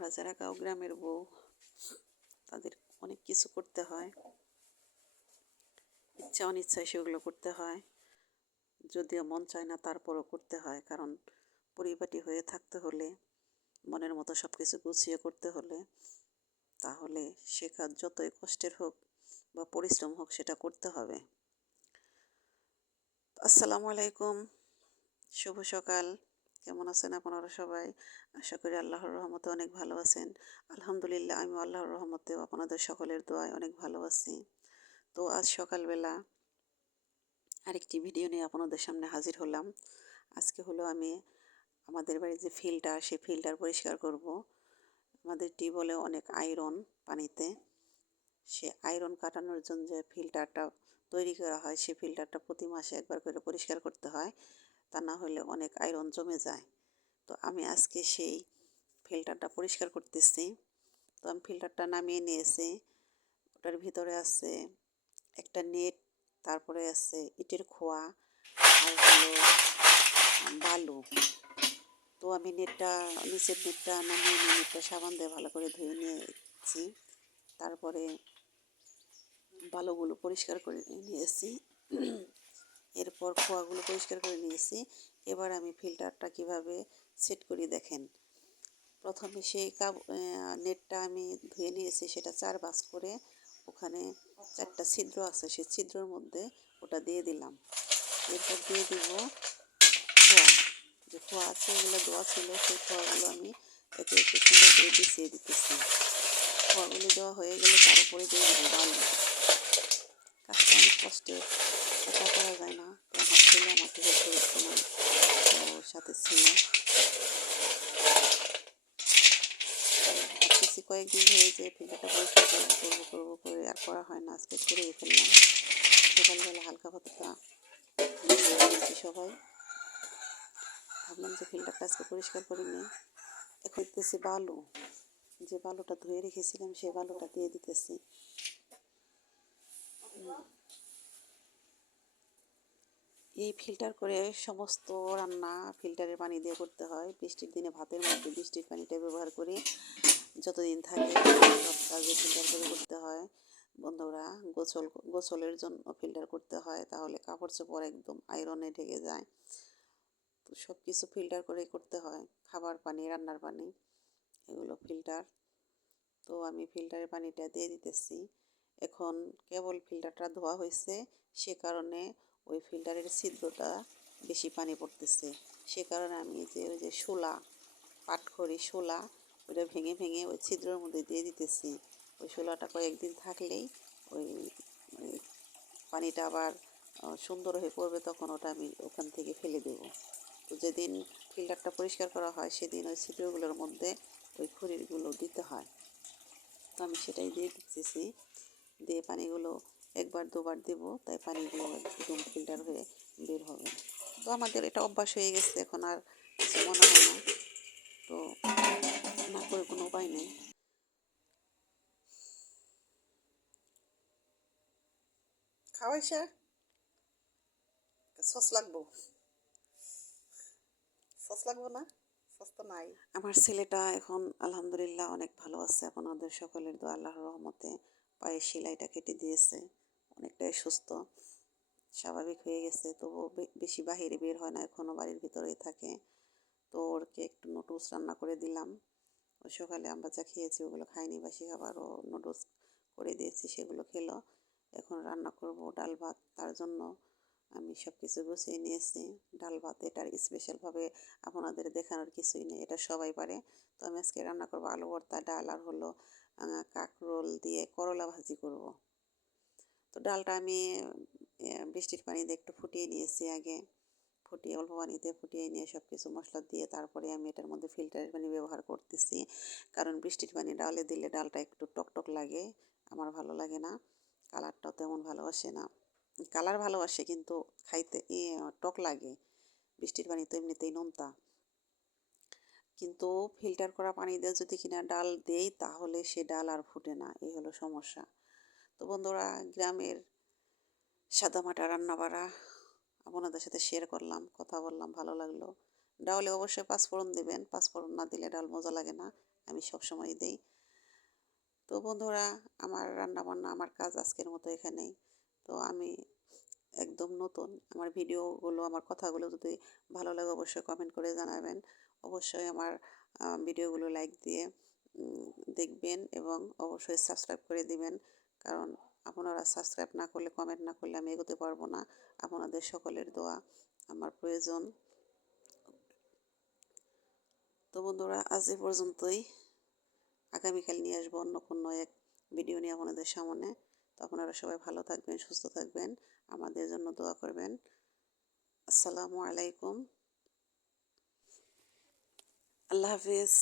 আমরা যারা গাঁও গ্রামের বউ তাদের অনেক কিছু করতে হয়, ইচ্ছা অনিচ্ছায় সেগুলো করতে হয়, যদিও মন চায় না তারপরও করতে হয়। কারণ পরিপাটি হয়ে থাকতে হলে, মনের মতো সব কিছু গুছিয়ে করতে হলে, তাহলে সে কাজ যতই কষ্টের হোক বা পরিশ্রম হোক সেটা করতে হবে। আসসালামু আলাইকুম, শুভ সকাল। কেমন আছেন আপনারা সবাই? আশা করি আল্লাহর রহমতে অনেক ভালো আছেন। আলহামদুলিল্লাহ, আমি আল্লাহর রহমতেও আপনাদের সকলের দোয়ায় অনেক ভালো আছি। তো আজ সকালবেলা আরেকটি ভিডিও নিয়ে আপনাদের সামনে হাজির হলাম। আজকে হলো আমি আমাদের বাড়ির যে ফিল্টার, সেই ফিল্টার পরিষ্কার করব। আমাদের টিউবওয়েলে অনেক আয়রন পানিতে, সে আয়রন কাটানোর জন্য যে ফিল্টারটা তৈরি করা হয়, সেই ফিল্টারটা প্রতি মাসে একবার করে পরিষ্কার করতে হয়, তা না হলে অনেক আয়রন জমে যায়। তো আমি আজকে সেই ফিল্টারটা পরিষ্কার করতেছি। তো আমি ফিল্টারটা নামিয়ে নিয়েছি। ওটার ভিতরে আছে একটা নেট, তারপরে আছে ইটের খোয়া, আর হলো বালু। তো আমি নিচের নেটটা নামিয়ে নিয়ে নেটটা সাবান দিয়ে ভালো করে ধুয়ে নিয়েছি। তারপরে বালুগুলো পরিষ্কার করে নিয়েছি, এরপর খোয়াগুলো পরিষ্কার করে নিয়েছি। এবার আমি ফিল্টারটা কিভাবে সেট করি দেখেন। প্রথমে সেই নেটটা আমি ধুয়ে নিয়েছি, সেটা 4 ভাঁজ করে ওখানে 4টা ছিদ্র আছে, সেই ছিদ্রের মধ্যে ওটা দিয়ে দিলাম। এরপর দিয়ে দিব খোয়া, যে খোয়া আছে ওগুলো দেওয়া ছিল, সেই খোয়াগুলো আমি একে একে সুন্দর করে বিছিয়ে দিতেছি। খোয়াগুলো দেওয়া হয়ে গেলে তার উপরে দিয়ে দেবো বালু। কাজটা অনেক কষ্টের, একা করা যায় না, তো আমার ছেলে আমাকে হেল্প করেছিল, ওর সাথে ছিল। ভাবতেছি কয়েকদিন ধরে যে ফিল্টারটা পরিষ্কার করবো করে আর করা হয় না, আজকে করেই ফেললাম। সকালবেলা হালকা পাতলা দিয়েছি সবাই, ভাবলাম যে ফিল্টারটা আজকে পরিষ্কার করে নিই। এখন দিতেছি বালু, যে বালুটা ধুয়ে রেখেছিলাম সেই বালুটা দিয়ে দিতেছি। এই ফিল্টার করে সমস্ত রান্না ফিল্টারের পানি দিয়ে করতে হয়। বৃষ্টির দিনে ভাতের মধ্যে বৃষ্টির পানিটা ব্যবহার করি, যতদিন থাকে সব কাজে ফিল্টার করে করতে হয়। বন্ধুরা, গোসলের জন্য ফিল্টার করতে হয়, তাহলে কাপড় চোপড় একদম আয়রনে ঢেকে যায়। তো সব কিছু ফিল্টার করেই করতে হয়, খাবার পানি, রান্নার পানি, এগুলো ফিল্টার। তো আমি ফিল্টারের পানিটা দিয়ে দিতেছি। এখন কেবল ফিল্টারটা ধোয়া হয়েছে, সে কারণে ওই ফিল্টারের ছিদ্রটা বেশি পানি পড়তেছে। সে কারণে আমি ওই যে শোলা, পাটখড়ি শোলা, ওইটা ভেঙে ভেঙে ওই ছিদ্রের মধ্যে দিয়ে দিতেছি। ওই শোলাটা কয়েকদিন থাকলেই ওই পানিটা আবার সুন্দর হয়ে পড়বে, তখন ওটা আমি ওখান থেকে ফেলে দেব। তো যেদিন ফিল্টারটা পরিষ্কার করা হয় সেদিন ওই ছিদ্রগুলোর মধ্যে ওই খড়িগুলো দিতে হয়। তো আমি সেটাই দিয়ে দিতেছি, দিয়ে পানিগুলো একবার দুবার দেবো, তাই পানিগুলো একদম ফিল্টার হয়ে বের হবে। তো আমাদের এটা অভ্যাস হয়ে গেছে, এখন আর কিছু মনে হয় না, তো না করে কোনো উপায় নেই। খাওয়াই স্যার, সস লাগবো, সস লাগবো না, সস তো নাই। আমার ছেলেটা এখন আলহামদুলিল্লাহ অনেক ভালো আছে, আপনাদের সকলের দোয়া, আল্লাহর রহমতে পায়ের সেলাইটা কেটে দিয়েছে, অনেকটাই সুস্থ স্বাভাবিক হয়ে গেছে। তবুও বেশি বাহিরে বের হয় না, এখনও বাড়ির ভিতরেই থাকে। তো ওরকে একটু নুডলস রান্না করে দিলাম। ওই সকালে আমরা যা খেয়েছি ওগুলো খাইনি, বাসি খাবারও নুডলস করে দিয়েছি, সেগুলো খেলো। এখন রান্না করব ডাল ভাত, তার জন্য আমি সব কিছু গুছিয়ে নিয়েছি। ডাল ভাত এটার স্পেশালভাবে আপনাদের দেখানোর কিছুই নেই, এটা সবাই পারে। তো আমি আজকে রান্না করব আলু ভর্তা, ডাল, আর হলো কাঁকরোল দিয়ে করলা ভাজি করব। তো ডালটা আমি বৃষ্টির পানি দিয়ে একটু ফুটিয়ে নিয়েছি আগে, ফুটিয়ে অল্প পানিতে ফুটিয়ে নিয়ে সব কিছু মশলা দিয়ে তারপরে আমি এটার মধ্যে ফিল্টারের পানি ব্যবহার করতেছি। কারণ বৃষ্টির পানি ডালে দিলে ডালটা একটু টকটক লাগে, আমার ভালো লাগে না, কালারটাও তেমন ভালোবাসে না। কালার ভালোবাসে কিন্তু খাইতে টক লাগে। বৃষ্টির পানি তো এমনিতেই নোনতা, কিন্তু ফিল্টার করা পানি দিয়ে যদি কিনা ডাল দেই তাহলে সে ডাল আর ফুটে না, এই হলো সমস্যা। তো বন্ধুরা, গ্রামের সাদামাটা রান্না বাড়া আপনাদের সাথে শেয়ার করলাম, কথা বললাম, ভালো লাগলো। ডাউলে অবশ্যই পাঁচফোড়ন দেবেন, পাঁচফোড়ন না দিলে ডাল মজা লাগে না, আমি সবসময় দিই। তো বন্ধুরা, আমার রান্নাবান্না, আমার কাজ আজকের মতো এখানেই। তো আমি একদম নতুন, আমার ভিডিওগুলো, আমার কথাগুলো যদি ভালো লাগে অবশ্যই কমেন্ট করে জানাবেন। অবশ্যই আমার ভিডিওগুলো লাইক দিয়ে দেখবেন এবং অবশ্যই সাবস্ক্রাইব করে দিবেন, কারণ আপনারা সাবস্ক্রাইব না করলে, কমেন্ট না করলে আমি এগোতে পারবো না। আপনাদের সকলের দোয়া আমার প্রয়োজন। তো বন্ধুরা, আজ এ পর্যন্তই। আগামীকাল নিয়ে আসবো অন্য কোনো এক ভিডিও নিয়ে আপনাদের সামনে। তো আপনারা সবাই ভালো থাকবেন, সুস্থ থাকবেন, আমাদের জন্য দোয়া করবেন। আসসালামু আলাইকুম, আল্লাহ হাফিজ।